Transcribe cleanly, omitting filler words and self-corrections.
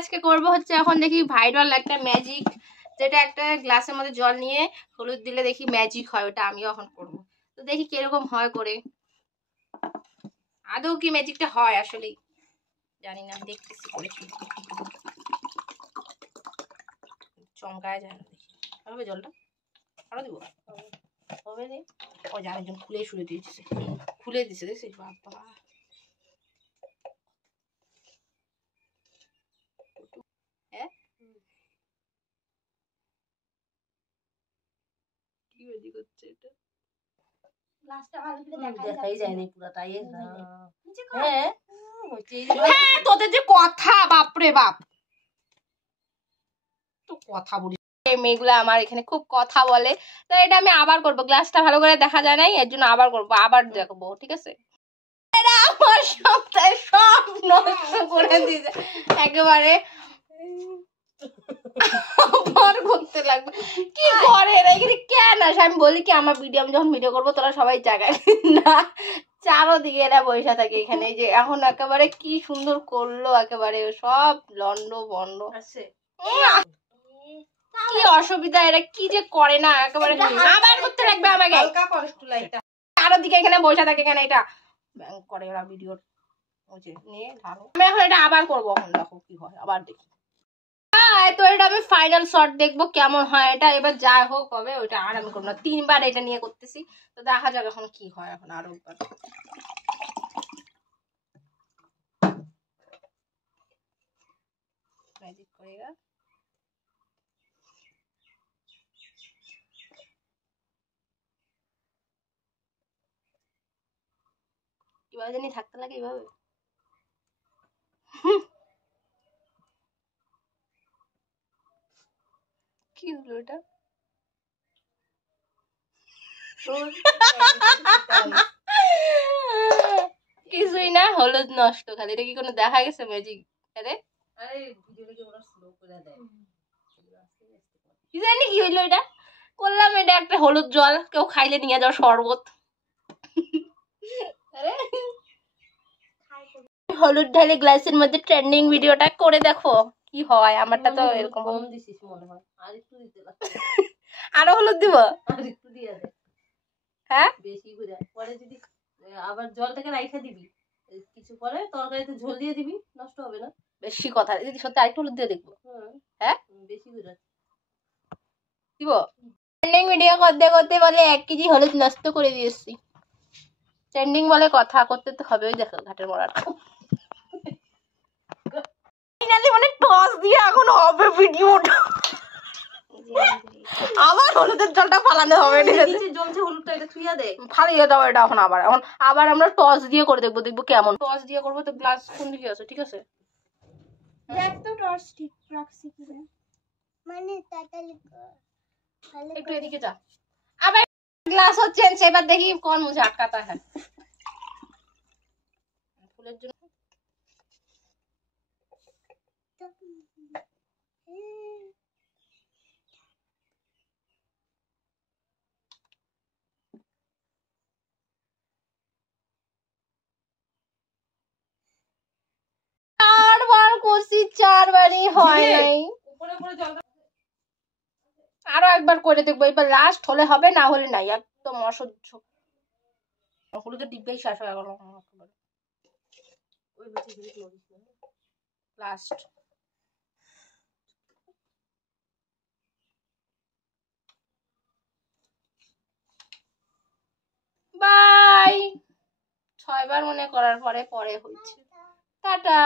আজকে করব হচ্ছে এখন দেখি ভাইরাল একটা ম্যাজিক, যেটা একটা গ্লাসের মধ্যে জল নিয়ে হলুদ দিলে দেখি ম্যাজিক হয়, ওটা আমিও এখন করব। তো দেখি কিরকম হয় করে, আদৌ কি ম্যাজিকটা হয় আসলেই জানি না, দেখতেছি করে। চমকায় যায় না, দেখি হবে জলটা আরো দিব হবে রে। ও জানি একজন খুলে শুলে দিয়েছে, খুলে দিছে দেখছিস বাবা। হ্যাঁ কি ম্যাজিক হচ্ছে এটা? তোদের যে কথা, বাপরে বাপ, তো কথা বলি মেয়েগুলা আমার এখানে খুব কথা বলে। তো এটা আমি আবার করবো, গ্লাসটা ভালো করে দেখা যায় নাই, এর জন্য আবার করবো, আবার দেখবো, ঠিক আছে? আমার সপ্তাহে সব নষ্ট করে দিয়েছে একেবারে, করতে লাগবে কি করে এখানে কেন আসে? আমি বলি কি আমার ভিডিও, আমি যখন ভিডিও করবো তোরা সবাই জায়গায় না, চারোদিকে এরা বসে থাকে এখানে। যে এখন একেবারে কি সুন্দর করলো, একেবারে সব লন্ড বন্ড আছে। কি অসুবিধা, এরা কি যে করে না একেবারে, আবার করতে লাগবে আমাকে। চারোদিকে এখানে বসে থাকে, এখানে এটা করে ওরা ভিডিও নিয়ে ঢালো। আমি এখন এটা আবার করবো, এখন দেখো কি হয়, আবার দেখি। তো এটা আমি ফাইনাল শট দেখবো কেমন হয় এটা। এবার যা হোক হবে, ওইটা আর আমি করবো না, 3 বার এটা নিয়ে করতেছি। তো দেখা যাক এখন কি হয়, এখন আরো একবার ম্যাজিক করেগা। কিভাবে জানি থাকতে লাগে এইভাবে। কি হলো এটা? কিছুই না, হলুদ নষ্ট খালি। এটা কি কোনো দেখা গেছে ম্যাজিক? আরে কি জানি কি হইলো এটা, করলাম এটা একটা হলুদ জল, কেউ খাইলে নিয়ে যাও শরবত। আরে হলুদ ঢালে গ্লাসের মধ্যে ট্রেন্ডিং ভিডিওটা করে দেখো কি হয়। আমারটা তো এরকম কম দিছিস মনে হয়, আর একটু দিতে লাগবে। আরো হলুদ দিব, আর একটু দিয়ে দে। হ্যাঁ বেশি করে পরে যদি আবার জলটাকে রাইখা দিবি, কিছু পরে তরকারিতে ঝোল দিয়ে দিবি, নষ্ট হবে না। বেশি কথা, যদি সত্যি আরেকটু হলুদ দিয়ে দেখবো। হ্যাঁ বেশি করে দিব। ট্রেন্ডিং ভিডিও করতে করতে বলে 1 কেজি হলুদ নষ্ট করে দিয়েছি। ট্রেন্ডিং বলে কথা করতে তো হবে। ওই দেখো ঘাটের মোড়াটা মানে টস দিয়ে এখন হবে ভিডিওটা। আবার হলুদের জলটা ফালানো হবে, নিচে জমছে হলুদটা, এটা ছুঁয়া দে, ফালিয়ে দাও এটা। এখন আবার আমরা টস দিয়ে করে দেখবো, দেখবো কেমন। টস দিয়ে করবো তো গ্লাস কোন দিকে আছে? ঠিক আছে দেখ তো টস ঠিক রাখছি কিনা, মানে তাড়াতাড়ি একটু এদিকে যা। আবার গ্লাস হচ্ছে এবার দেখি কোন মুঝে আটকাতা হয় ফুলের জন্য। চারবার করছি, চারবারই হয় নাই। আরো একবার করে দেখবো, এবার লাস্ট হলে হবে, না হলে নাই। একদম অসহ্য, হলুদের ডিব্বাই শেষ হয়ে গেল। Last by. 6 বার মনে করার পরে হয়েছে। টাটা।